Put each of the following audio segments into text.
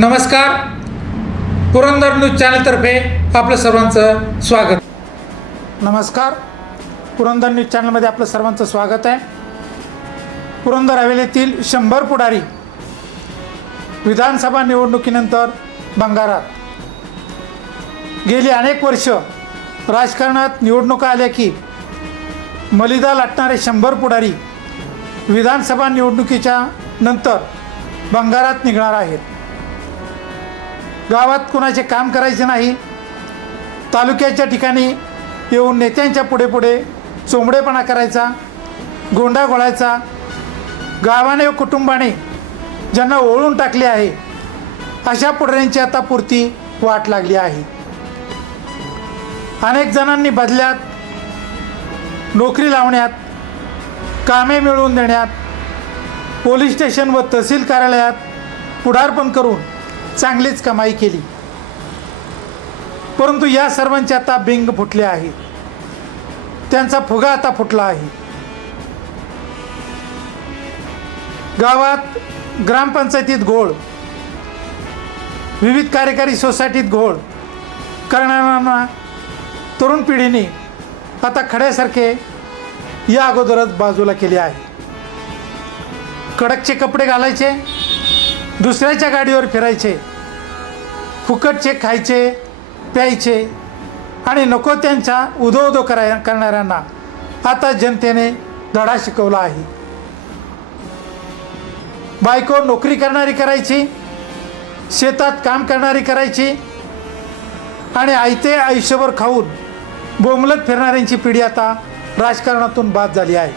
नमस्कार. पुरंदर न्यूज चॅनलतर्फे आपलं सर्वांचं स्वागत. नमस्कार. पुरंदर न्यूज चॅनलमध्ये आपलं सर्वांचं स्वागत आहे. पुरंदर हवेलीतील शंभर पुढारी विधानसभा निवडणुकीनंतर भंगारात. गेली अनेक वर्ष राजकारणात निवडणुका आल्या की मलिदा लाटणारे शंभर पुढारी विधानसभा निवडणुकीच्या नंतर भंगारात निघणार आहेत. गावात कुणाचे काम करायचे नाही तालुक्याच्या ठिकाणी येऊन नेत्यांच्या पुढे पुढे चोंबडेपणा करायचा गोंडा गोळायचा गावाने व कुटुंबाने ज्यांना ओळून टाकले आहे अशा पुढऱ्यांची आता पुरती वाट लागली आहे. अनेक जणांनी बदल्यात नोकरी लावण्यात कामे मिळवून देण्यात पोलीस स्टेशन व तहसील कार्यालयात पुढारपण करून चांगलीच कमाई केली. परंतु या सर्वांचे आता बिंग फुटले आहे. त्यांचा फुगा आता फुटला आहे. गावात ग्रामपंचायतीत घोळ. विविध कार्यकारी सोसायटीत घोळ. करणाऱ्यांना तरुण पिढीने आता खड्यासारखे या अगोदरच बाजूला केले आहे. कडकचे कपडे घालायचे. दुसऱ्याच्या गाडीवर फिरायचे. फुकटचे खायचे प्यायचे आणि नको त्यांच्या उदो उदो कराय करणाऱ्यांना आता जनतेने धडा शिकवला आहे. बायको नोकरी करणारी करायची शेतात काम करणारी करायची आणि आयते आयुष्यभर खाऊन बोंबलत फिरणाऱ्यांची पिढी आता राजकारणातून बाद झाली आहे.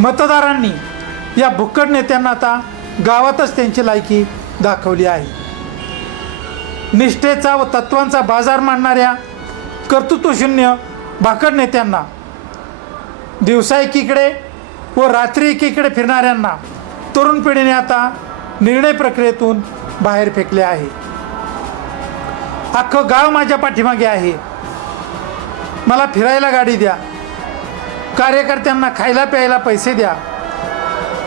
मतदारांनी या भुक्कड नेत्यांना आता गावातच त्यांची लायकी दाखवली आहे. निष्ठेचा व तत्वांचा बाजार मांडणाऱ्या कर्तृत्वशून्य भाकड नेत्यांना दिवसा एकीकडे व रात्री एकीकडे फिरणाऱ्यांना तरुण पिढीने आता निर्णय प्रक्रियेतून बाहेर फेकले आहे. अख्खं गाव माझ्या पाठीमागे आहे. मला फिरायला गाडी द्या. कार्यकर्त्यांना खायला प्यायला पैसे द्या.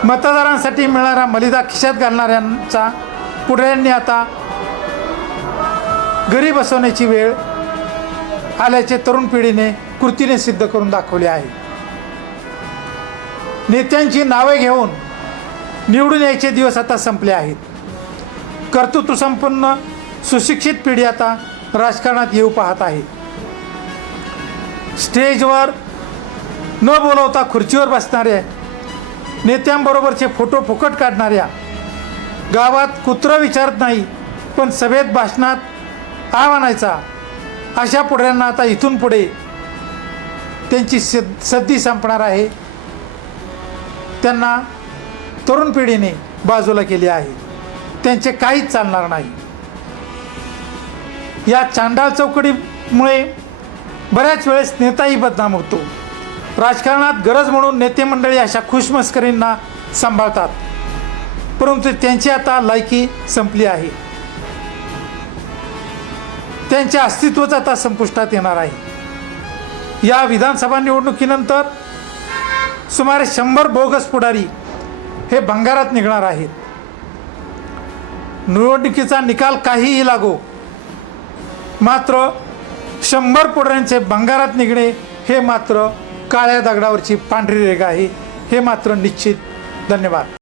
मतदारांसाठी मिळणारा मलिदा खिशात घालणाऱ्यांचा पुढ्यांनी आता घरी बसवण्याची वेळ आल्याचे तरुण पिढीने कृतीने सिद्ध करून दाखवले आहे. नेत्यांची नावे घेऊन निवडून यायचे दिवस आता संपले आहेत. कर्तृत्व संपन्न सुशिक्षित पिढी आता राजकारणात येऊ पाहत आहे. स्टेजवर न बोलवता खुर्चीवर बसणाऱ्या नेत्यांबरोबरचे फोटो फुकट काढणाऱ्या. गावात कुत्रं विचारत नाही पण सभेत भाषणात आव्हानायचा अशा पुढऱ्यांना आता इथून पुढे त्यांची सद्दी संपणार आहे. त्यांना तरुण पिढीने बाजूला केली आहे. त्यांचे काहीच चालणार नाही. या चांडाळ चौकडीमुळे बऱ्याच वेळेस नेताही बदनाम होतो. राजकारणात गरज म्हणून नेते मंडळी अशा खुशमस्करींना सांभाळतात. परंतु त्यांची आता लायकी संपली आहे. त्यांचे अस्तित्वच आता संपुष्टात येणार आहे. या विधानसभा निवडणुकीनंतर सुमारे शंभर बोगस पुढारी हे भंगारात निघणार आहेत. निवडणुकीचा निकाल काहीही लागो मात्र शंभर पुढाऱ्यांचे भंगारात निघणे हे मात्र काळ्या दगडावरची पांढरी रेगा आहे. हे मात्र निश्चित. धन्यवाद.